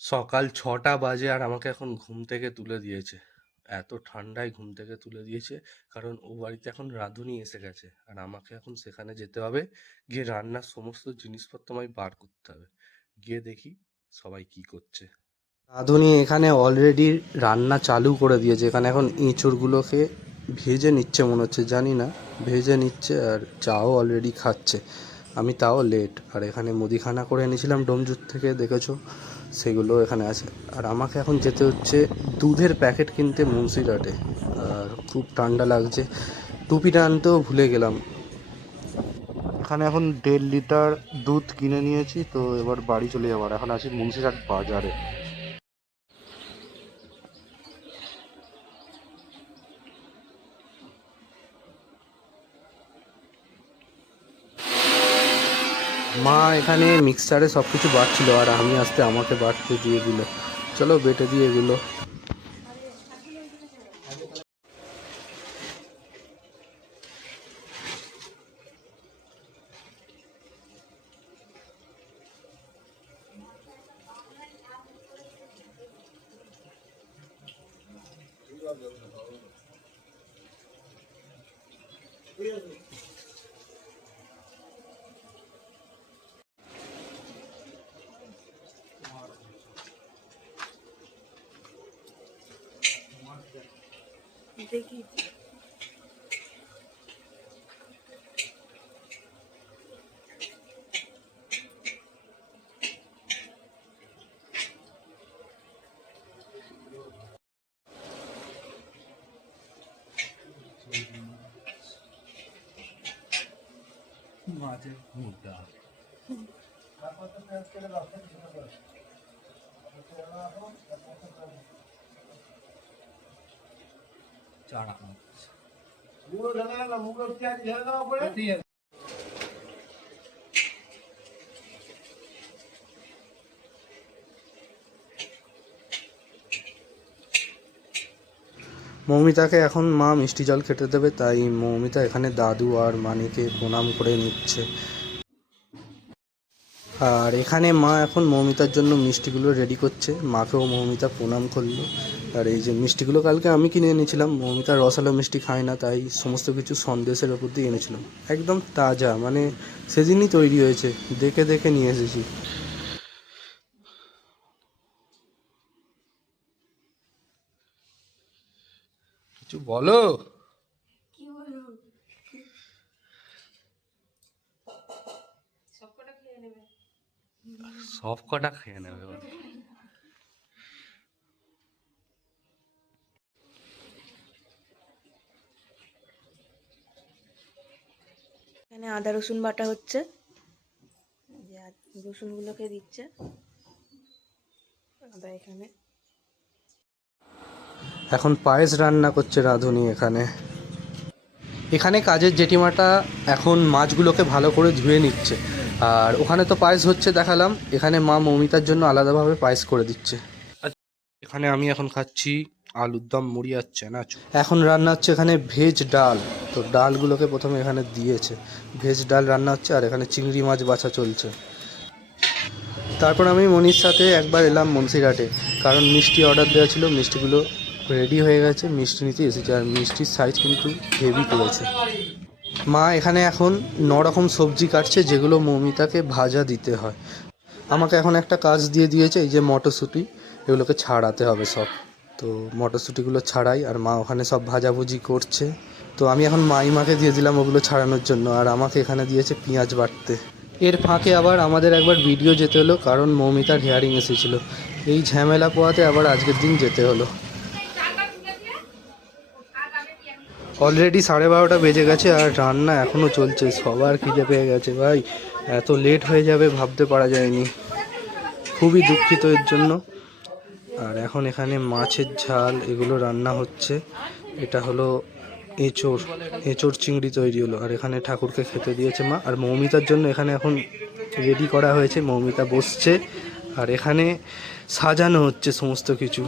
সকাল ৬টা বাজে আর আমাকে এখন ঘুম থেকে তুলে দিয়েছে। এত ঠান্ডায় ঘুম থেকে তুলে দিয়েছে, কারণ ও বাড়িতে এখন রাঁধুনি এসে গেছে আর আমাকে এখন সেখানে যেতে হবে। গিয়ে রান্নার সমস্ত জিনিসপত্র আমায় বার করতে হবে। গিয়ে দেখি সবাই কি করছে। রাঁধুনি এখানে অলরেডি রান্না চালু করে দিয়েছে। এখানে এখন এঁচড়গুলোকে ভেজে নিচ্ছে মনে হচ্ছে, জানি না, ভেজে নিচ্ছে আর চাও অলরেডি খাচ্ছে। আমি তাও লেট। আর এখানে মুদিখানা করে এনেছিলাম ডোমজুর থেকে, দেখেছো, সেগুলো এখানে আছে। আর আমাকে এখন যেতে হচ্ছে দুধের প্যাকেট কিনতে মুন্সিরহাটে। আর খুব ঠান্ডা লাগছে, টুপিটা আনতেও ভুলে গেলাম। এখানে এখন 1.5 লিটার দুধ কিনে নিয়েছি, তো এবার বাড়ি চলে যাবার। এখন আছি মুন্সিরহাট বাজারে। মা এখানে মিক্সচারে সব কিছু বাটছিল আর আমি আসতে আমাকে বাটতে দিয়ে দিল। চলো বেটে দিয়ে এগুলো। দেখি মাছের মুদ্রা চারা মৌমিতাকে এখন মা মিষ্টি জল খেতে দেবে, তাই মৌমিতা এখানে দাদু আর মানিকে প্রণাম করে নিচ্ছে। আর এখানে মা এখন মৌমিতার জন্য মিষ্টিগুলো রেডি করছে। মাকেও মৌমিতা প্রণাম করলো। আর এই যে মিষ্টিগুলো কালকে আমি কিনে এনেছিলাম, মৌমিতা রসালো মিষ্টি খায় না, তাই সমস্ত কিছু সন্দেশের ওপর দিয়ে এনেছিলাম। একদম তাজা, মানে সেদিনই তৈরি হয়েছে, দেখে দেখে নিয়ে এসেছি। কিছু বলো। কি বলবো, সবকটা খেয়ে নেবে। সব কটা খেয়ে নেবে বলো। এখানে আদা রসুন বাটা হচ্ছে, রসুনগুলোকে দিচ্ছে আদা। এখানে এখন পায়েস রান্না করছে রাঁধুনি। এখানে এখানে কাজের জেঠিমাটা এখন মাছগুলোকে ভালো করে ধুয়ে নিচ্ছে। আর ওখানে তো পায়েস হচ্ছে দেখালাম, এখানে মা মৌমিতার জন্য আলাদাভাবে পায়েস করে দিচ্ছে। এখানে আমি এখন খাচ্ছি আলুর দম, মুড়ি আর চানাচুর। এখন রান্না হচ্ছে এখানে ভেজ ডাল। তো ডালগুলোকে প্রথমে এখানে দিয়েছে, ভেজ ডাল রান্না হচ্ছে। আর এখানে চিংড়ি মাছ বাছা চলছে। তারপর আমি মনির সাথে একবার এলাম মুন্সিরহাটে, কারণ মিষ্টি অর্ডার দেওয়া ছিল। মিষ্টিগুলো রেডি হয়ে গেছে, মিষ্টি নিতে এসেছে। আর মিষ্টির সাইজ কিন্তু হেভি করেছে। মা এখানে এখন 9 রকম সবজি কাটছে, যেগুলো মৌমিতাকে ভাজা দিতে হয়। আমাকে এখন একটা কাজ দিয়ে দিয়েছে, এই যে মটরশুঁটি, এগুলোকে ছাড়াতে হবে সব। তো মটরশুঁটিগুলো ছাড়াই, আর মা ওখানে সব ভাজাভুজি করছে। তো আমি এখন মাইমাকে দিয়ে দিলাম ওগুলো ছাড়ানোর জন্য, আর আমাকে এখানে দিয়েছে পেঁয়াজ বাটতে। এর ফাঁকে আবার আমাদের একবার ভিডিও যেতে হলো, কারণ মৌমিতার হেয়ারিং এসেছিলো। এই ঝামেলা পোয়াতে আবার আজকের দিন যেতে হলো। অলরেডি 12:30 বেজে গেছে আর রান্না এখনও চলছে। সবার খিদে পেয়ে গেছে ভাই, এত লেট হয়ে যাবে ভাবতে পারা যায়নি। খুবই দুঃখিত এর জন্য। আর এখন এখানে মাছের ঝাল এগুলো রান্না হচ্ছে। এটা হলো এঁচোড়, এঁচোড় চিংড়ি তৈরি হলো। আর এখানে ঠাকুরকে খেতে দিয়েছে মা। আর মৌমিতার জন্য এখানে এখন রেডি করা হয়েছে, মৌমিতা বসছে। আর এখানে সাজানো হচ্ছে সমস্ত কিছু।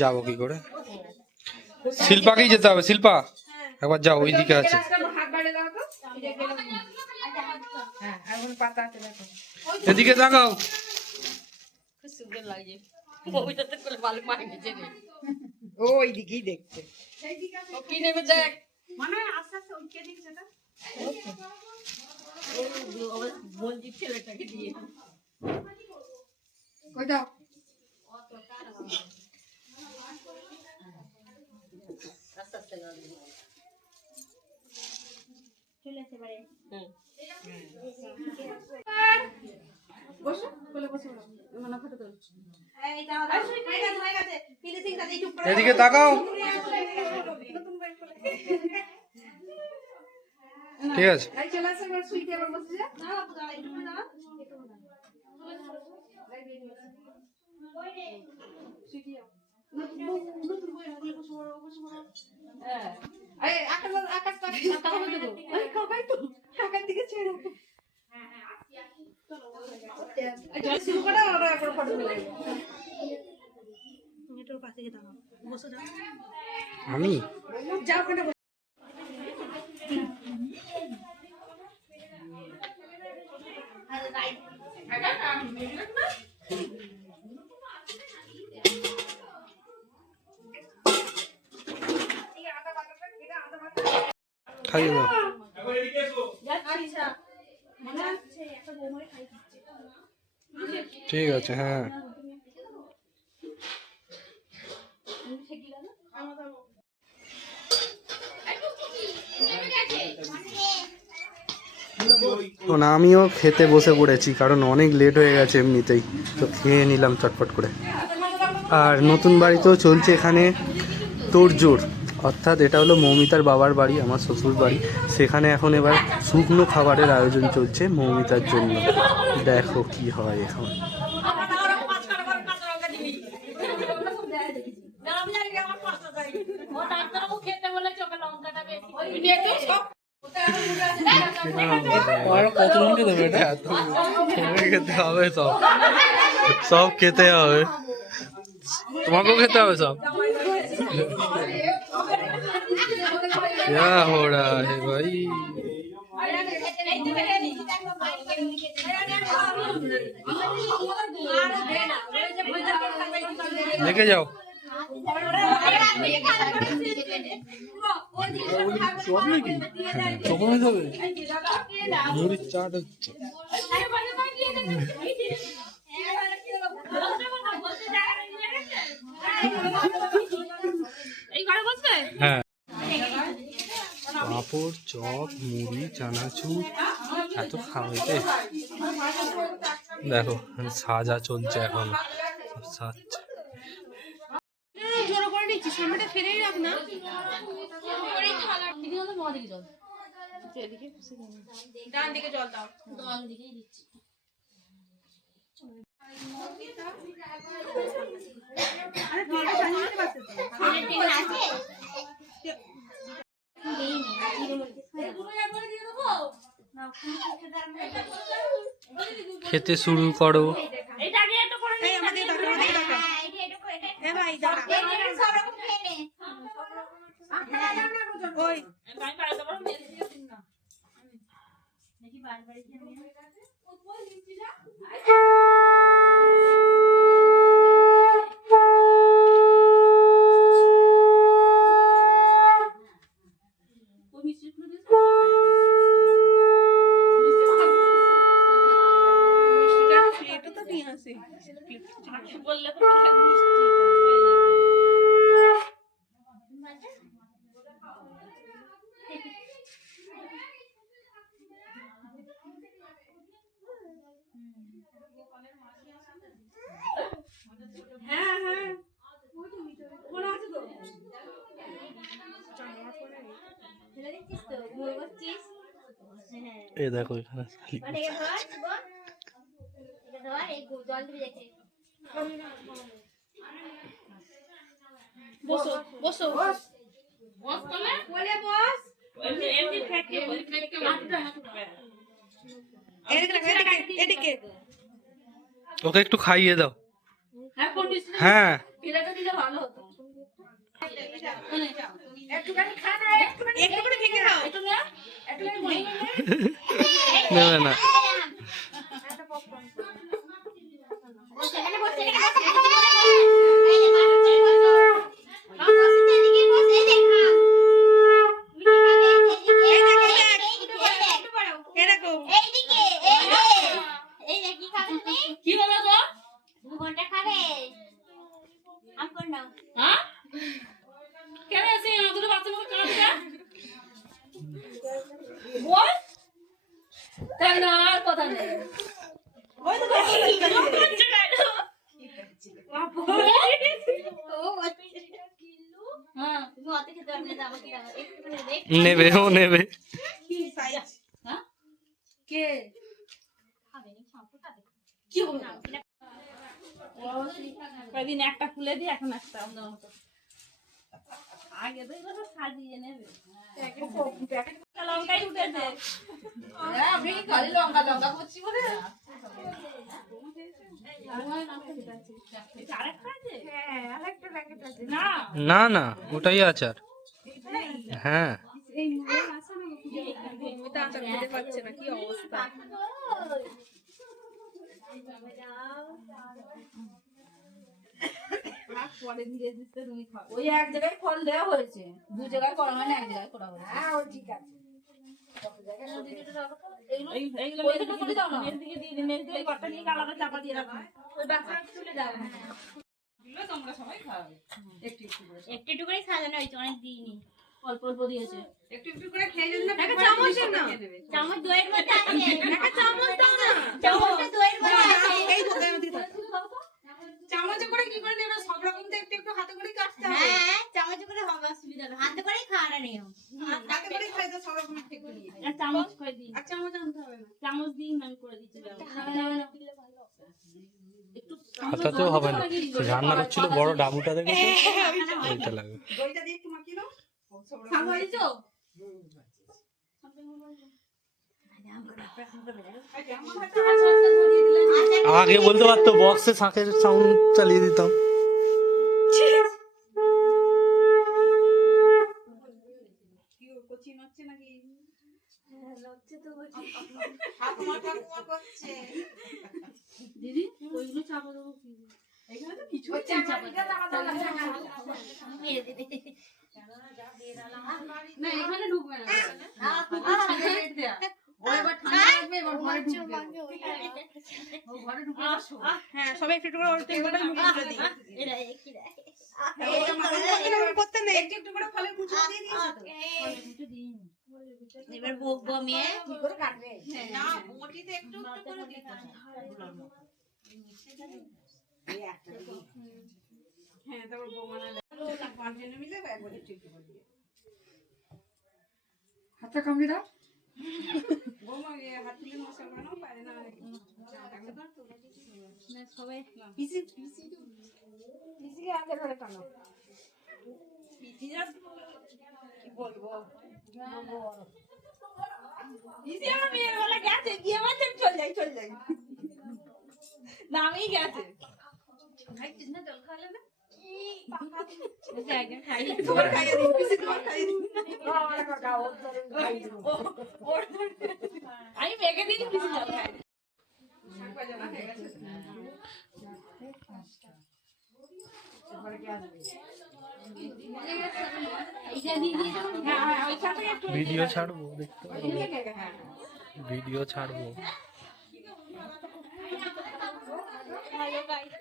যাবো কি করে? শিল্পাকেই যেতে হবে। শিল্পা একবার যাও, ওইদিকে আছে। এদিকে তাকাও। খুব সুন্দর লাগে ওইটাতে করে ভালো মানিয়েছে রে ওই দিকেই দেখতে ও কি নেবে দেখ মানে আস্তে আস্তে ওইকে দিচ্ছে না বলছি ছেলেটাকে দিয়ে কই দাও আস্তে আস্তে গাড়ি চলে আসতে পারে। বসো কোলে বসো মানে ফটো তোল এই দাও দাও, হয়ে গেছে হয়ে গেছে, ফিনিশিংটা দিয়ে চুপ করে এদিকে তাকাও। ঠিক আছে। এই চলে আসো এবার সুইটে আবার বসে যা না বাবু দাঁড়া, একটু দাঁড়া। সুইটে যাও নতুন বই কোলে বসে বড় বসে বড় এই আকাশটা হবে তো কাকাই তো কাকার দিকে ছেড়ে রাখো এই জল শুরু করে ওরা একবার ফটো তুলে তুমি একটু ওর পাশে গিয়ে দাঁড়াও, বসে যাও। আমি যাও ওখানে বসো। খাইয়ে দাও। আচ্ছা, মনে হচ্ছে একটা বৌমাই খাই দিচ্ছে। ঠিক আছে, হ্যাঁ। এখন আমিও খেতে বসে পড়েছি, কারণ অনেক লেট হয়ে গেছে এমনিতেই, তো খেয়ে নিলাম চটপট করে। আর নতুন বাড়িতেও চলছে এখানে তোড়জোড়, অর্থাৎ এটা হলো মৌমিতার বাবার বাড়ি, আমার শ্বশুর বাড়ি। সেখানে এখন এবার শুকনো খাবারের আয়োজন চলছে মৌমিতার জন্য। দেখো কি হয় এখন। কত লঙ্কা দেবে এটা? খেতে হবে, সব সব খেতে হবে, তোমাকেও খেতে হবে সব। क्या हो रहा है भाई? लेके जाओ। মুড়ির চাট হচ্ছে। হ্যাঁ, পাঁপড়, চপ, মুড়ি, চানাচুর, এত খাওয়াইতে। দেখো সাজা চলছে এখন, সব সাজছে। জোড়ো করে নিচ্ছি, সামনেটা ফেরেই রাখ না ডান দিকে জল দাও খেতে শুরু করো। বললে তো মিষ্টিটা হয়ে যাবে। হ্যাঁ হ্যাঁ ওরা আছে তো এ দেখো এখানে বসো বসো বস বস বলে বলে বস এমনি এমনি ফেটকে বল ফেটকে মারতে এদিকে এদিকে ওকে একটু খাইয়ে দাও। হ্যাঁ কোন মিষ্টি? হ্যাঁ পেলাটা দিলে ভালো হতো। একটুখানি খা না, একটুখানি ভেঙে দাও। একটু না একটুখানি ভেঙে নে। নেবে না। এরকম কি বলো তো? হ্যাঁ? কেন আছে দুটো বাচ্চা মতো কাঁদছে? বল। তাই না আর কথা নেই। ওই তো হ্যাঁ। নেবে, ও নেবে। হ্যাঁ? কে কি হলো? কয়দিন একটা খুলে দিই এখন একটা অন্য মতো। আগে তো এগুলো সব সাজিয়ে নেবে। লঙ্কাই উঠেছে। হ্যাঁ আমি খালি লঙ্কা লঙ্কা করছি বলে এটা আরেকটা আছে? হ্যাঁ আরেকটা প্যাকেট আছে না না না, ওটাই আচার। হ্যাঁ এই মুড়ে আছে না এটা আচার খেতে পাচ্ছে না কি অবস্থা পরে ধীরে ধীরে তুমি খাও। ওই এক জায়গায় ফল দেওয়া হয়েছে, দু জায়গায় করা হয় না, এক জায়গায় করা হয়েছে। হ্যাঁ ও ঠিক আছে এইগুলো মেয়েদেরকে করে দাও না, মেয়ের দিকে দিয়ে দিন, মেয়ের দিকে ঘরটা নিয়ে আলাদা চাপা দিয়ে রাখো। ওই বাচ্চারা তুলে দাও। এগুলো তোমরা সবাই খাবে একটু একটু করে। একটু একটু করে সাজানো হয়েছে, অনেক দিইনি। অল্প অল্প দিয়েছে। একটু একটু করে খেয়ে নিন না একটা চামচ না, চামচ দইয়ের মধ্যে আছে। একটা চামচ দাও না, চামচটা দইয়ের মধ্যে আছে। এই তো গায়ে দিতে চামচে করে কি করে নেবে সব রকম তো একটু একটু হাতে করে কাটতে হবে হ্যাঁ চামচ করে হবে, অসুবিধা হবে, হাতে করেই খাওয়াটা নিয়ম। হাতে করে খাই তো সব রকম একটু একটু নিয়ে একটা চামচ করে দিন, আর চামচ আনতে হবে না চামচ দিন আমি করে দিচ্ছি। একটু হাতাতেও হবে না, রান্না করছিল বড় ডাবুটা দেখেছো, ওইটা লাগবে। দইটা দিয়ে একটু মাখিয়ে নাও সামনে দিছো? আগে বলতে পারতো, বক্সে শাঁখের সাউন্ড চালিয়ে দিতাম। কি কচি নচ্ছে নাকি লজ্জা তো বলছি। হাত মাথা কুয়া করছে দিদি ওইগুলো চাপা দেবো কি? এখানে তো কিছু ওই চাপা না, এখানে ঢুকবে না। ও এবার ঠান্ডা লাগবে, এবার ঘরে ঢুকবে। ও ঘরে ঢুকে আসো। হ্যাঁ সবাই একটু একটু করে অল্প করে মুখে তুলে দিই এরা একই রে। এটা মাথা করতে নেই একটু একটু করে ফলের কুচি দিয়ে দিয়েছে তো এবার বমিয়ে কি করে কাটবে না বটিতে একটু একটু করে দিতে এই একটা দিই। হ্যাঁ তারপর বৌমানা পাঁচজনে মিলে একবার একটু একটু করে দিয়ে হাতটা কামড়ে দাও বৌমা হাত তুলে মশলা বানাও পারে না সবাই পিসি পিসি পিসিকে আগে ধরে টানো পিসি জাস্ট কি বলবো পিসি আমার মেয়ের বেলা গেছে গিয়ে বলছে চল যাই নামেই গেছে ভাই কৃষ্ণা জল খাওয়ালে না? একদম খাই। তোমার খাইয়ে দিই পিসি তোমার খাইয়ে দিই আমি মেঘে দিয়েছি পিসি জল খাই। এইটা দিয়ে দিয়ে দাও। হ্যাঁ ওই সাথে একটু ভিডিও ছাড়বো, দেখতে পাবো। হ্যাঁ ভিডিও ছাড়বো। ভালো গাইস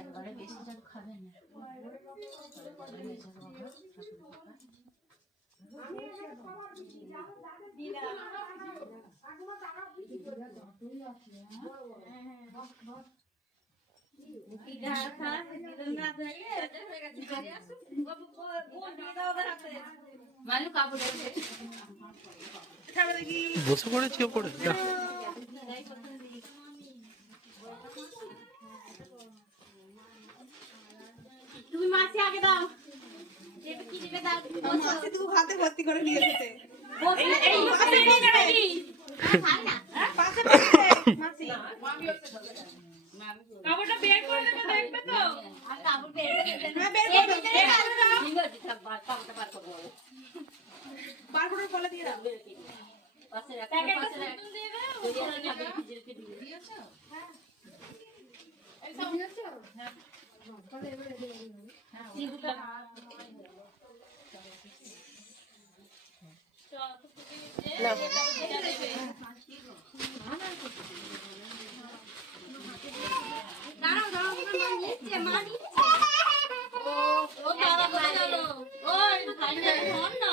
একবারে বেশি জল খাবে না। মানু কাপড় বসে পড়েছি ওপরে যা। তুমি মাসি আগে দাও, দেবে কি দেবে দাও, তুমি বসো। মাসি তুমি হাতে ভর্তি করে নিয়ে এসেছে। বসো, এই মাসি নিয়ে যাবে কি? খাই না। পাশে পাশে মাসি। কাপড়টা বের করে দেবে, দেখবে তো? আর কাপড় বের করে দেবে না। হ্যাঁ, বের এই করে ভিতরে দাও। কাপড় দাও। বার করে বলে দিয়ে দাও। প্যাকেটটা সুন্দর দিয়ে দাও। দাঁড়াও দাঁড়াও, আমার মা নিচ্ছে, মা নিচ্ছে। ও দাঁড়া বলে গেল। ও একটু খাই না, শোন না।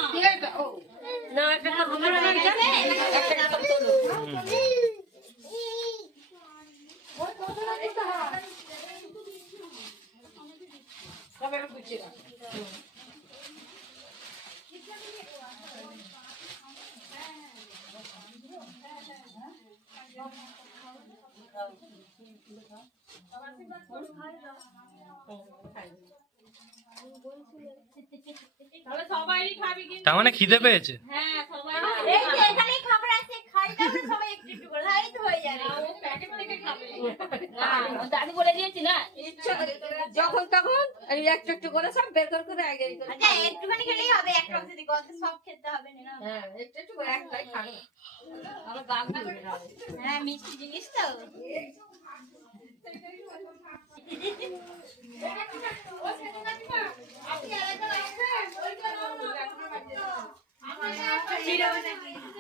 না, একটা আমার না যাবে। একটা তোলো। তাহলে সবাইই খাবি কিন্তু। তার মানে খিদে পেয়েছে। হ্যাঁ, সবাই এই যে এখানেই খাবার আছে, খাই দাও না সবাই একটু একটু করে, তাই তো হয়ে যাবে। প্যাকেট থেকে খাবে। দাদি বলে দিয়েছি না। ইচ্ছা করে যখন তখন এই একটু একটু করে সব বের করে আগে এই করে। আচ্ছা একটুখানি খেলেই হবে, এক রকম যদি গল্প সব খেতে হবে না। হ্যাঁ, একটু একটু করে একটাই খাবে। আমার গাল না করে দাও। হ্যাঁ মিষ্টি জিনিস তো।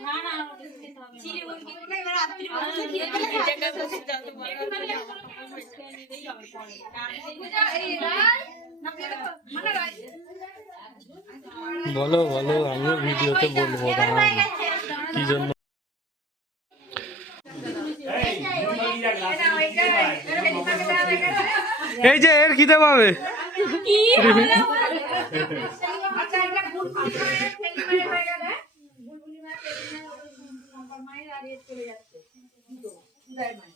না না চিড়ে মুরগি গুলো এবার রাত্রি বসে খেয়ে বলো বলো, আমিও ভিডিওতে বলবো দাঁড়াও, কি জন্য। এই যে এর খিদে পাবে। আচ্ছা এটা ফুল ফাঁকা ফেলি হয়ে গেলে বুলবুলি মা পেছনে সম্পর মায়ের আর এর চলে যাচ্ছে দুটো দুটাই মাই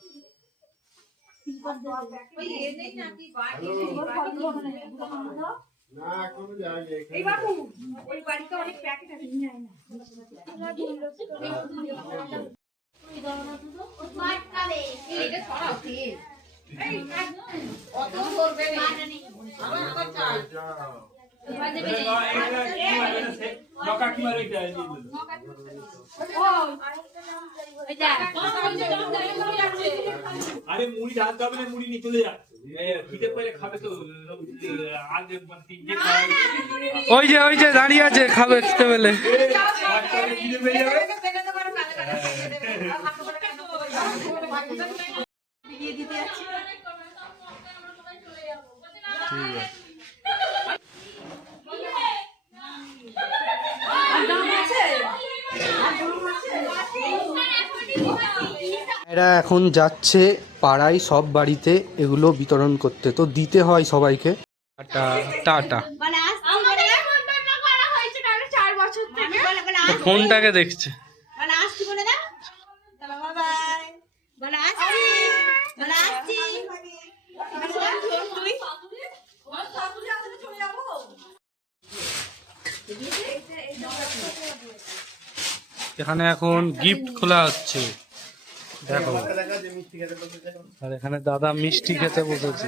ওই এ নেই নাকি বাড়ি না কোনো জায়গায় এই বাবু ওই বাড়িতে অনেক প্যাকেট আছে নিয়ে আয় না মাছ খাবে। এইটা ছড়াও তেল এই অত করবে না আমার আবার চাই আরে মুড়ি ঢালতে হবে না, মুড়ি নিয়ে চলে যাচ্ছে খিদে পেলে খাবে তো আগে তিনটে ওই যে দাঁড়িয়ে আছে, খাবে খিদে পেলে। খিদে পেয়ে যাবে। ঠিক আছে। এরা এখন যাচ্ছে পাড়ায় সব বাড়িতে এগুলো বিতরণ করতে, তো দিতে হয় সবাইকে। Tata tata. বলে আসছি বলে না করা হয়েছে কারণ 4 বছর থেকে। বলে বলে তো ফোনটাকে দেখছে। বলে আসছি বলে না। তাহলে বাই বাই। বলে আসছি। বলে আসছি। তুই এখানে এখন গিফট খোলা হচ্ছে, দেখো। দেখা যে মিষ্টি খেতে বসেছে। আর এখানে দাদা মিষ্টি খেতে বসেছে।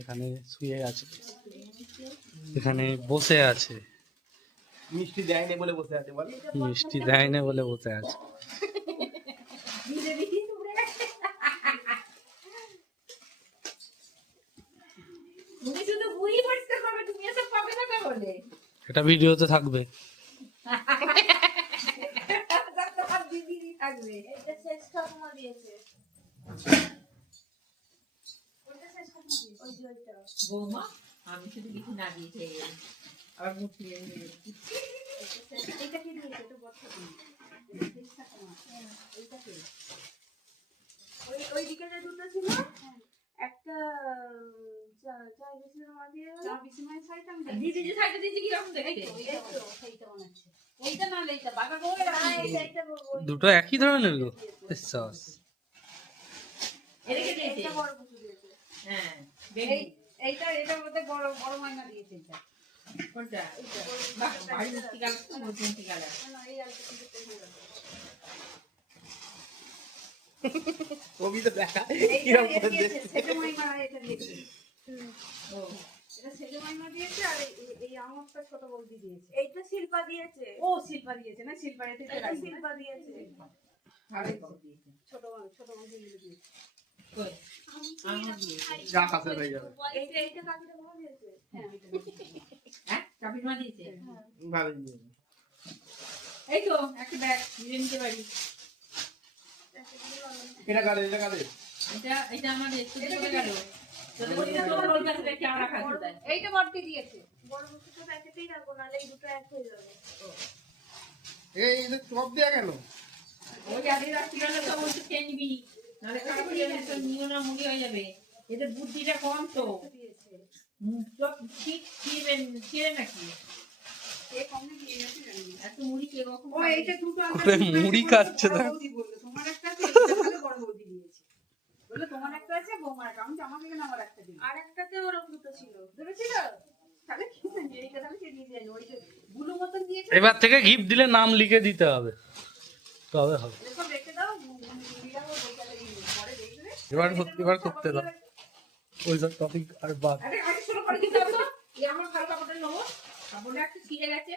এখানে শুয়ে আছে, এখানে বসে আছে, মিষ্টি দেয়নি বলে বসে আছে বল। মিষ্টি দেয় না বলে বসে আছে। তুমি শুধু বুড়ি পরিষ্কার করবে তুমি এসব পাবে না কে বলে এটা ভিডিওতে থাকবে। তোমার দিদি থাকবে এটা শেষ ঠাকুমা দিয়েছে। ওটা শেষ ঠাকুমা দিয়েছে। ওই যে ওইটা। বৌমা আমি শুধু কিছু না দিয়ে খেয়ে গেলাম আবার মুখ ফিরে এটা কি দিয়েছে এটা বড়টা দিন এইটা কি ওই দিকে যে দুটো ছিল একটা চা বিস্কুটের মা দিয়ে চা বিস্কুটের সাইড আমি দিদি যে সাইডে দিয়েছি কি রকম দেখতে সেইটা মনে হচ্ছে এইটা না এইটা বাবা বলে এইটা দুটো একই ধরনের গো সস। এদিকে দিয়েছে এটা বড় কিছু দিয়েছে হ্যাঁ এইটা এটা মধ্যে বড় বড় মাইনা দিয়েছে এটা কোনটা বাহ ভাই মিষ্টি কালার মিষ্টি কালার না এই আর কিছু দিতে হলো ছবি তো দেখা এইটা কিরকম করে দিয়েছে দেখতে। সেটা মাইনা এটা দিয়েছে ও এটা সেটা মাইনা দিয়েছে আর এই আমারটা ছোট বৌদি দিয়েছে এইটা শিল্পা দিয়েছে ও শিল্পা দিয়েছে না শিল্পা এতে এটা শিল্পা দিয়েছে ভালো করে দিয়েছে ছোট বৌদি দিয়েছে কই আমার দিয়েছে যা কাছে হয়ে যাবে এইটা কাকিটা ভালো দিয়েছে হ্যাঁ এটা দিয়েছে। হ্যাঁ চাপির মা দিয়েছে ভালো জিনিস। এই তো একটা ব্যাগ নিয়ে নিতে পারি এটা কাদের এটা কাদের এটা আমাদের শুধু করে গেল যদি বলি তো রোল কাছে রেখে আমরা খাচ্ছি তাই এইটা বড়টি দিয়েছে বড় বস্তুটা প্যাকেটেই রাখবো নাহলে এই দুটো এক হয়ে যাবে এই এটা চপ দেয়া কেন ওই আগে রাখছিল না তো বলতে খেয়ে নিবি নাহলে খারাপ হয়ে যাবে তো নিও না মুড়ি হয়ে যাবে এদের বুদ্ধিটা কম তো দিয়েছে সব ঠিক ছিঁড়ে নাকি এ কমে দিয়ে গেছে জানি না। এত মুড়ি কে কখন ও এইটা দুটো আমরা ওরে মুড়ি খাচ্ছে বড় না। বৌদি বললো তোমার একটা আছে এইটা তাহলে বড় বৌদি দিয়েছে বললো তোমার একটা আছে বৌমার একটা আমি তো আমাকে কেন আমার একটা দিই আর একটাতে ওরকম দুটো ছিল দুটো ছিল তাহলে কি জানি এইটা তাহলে কে দিয়ে দেন ওই যে গুলো মতন দিয়েছে এবার থেকে গিফট দিলে নাম লিখে দিতে হবে, তবে হবে। এরকম রেখে দাও মুড়িটা ও বইকালে পরে দেখবে এবার করতে দাও ওই সব টপিক আর বাদ। আরে আগে শুরু করে দিতে হবে তো এই আমার ভালো কাপড়টা নেবো কাপড়টা একটু ছিঁড়ে গেছে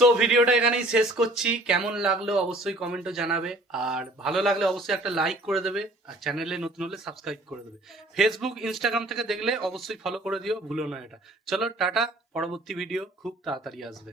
সো ভিডিওটা এখানেই শেষ করছি। কেমন লাগলো অবশ্যই কমেন্টে জানাবে, আর ভালো লাগলে অবশ্যই একটা লাইক করে দেবে, আর চ্যানেলে নতুন হলে সাবস্ক্রাইব করে দেবে। ফেসবুক ইনস্টাগ্রাম থেকে দেখলে অবশ্যই ফলো করে দিও, ভুলো না এটা। চলো টাটা, পরবর্তী ভিডিও খুব তাড়াতাড়ি আসবে।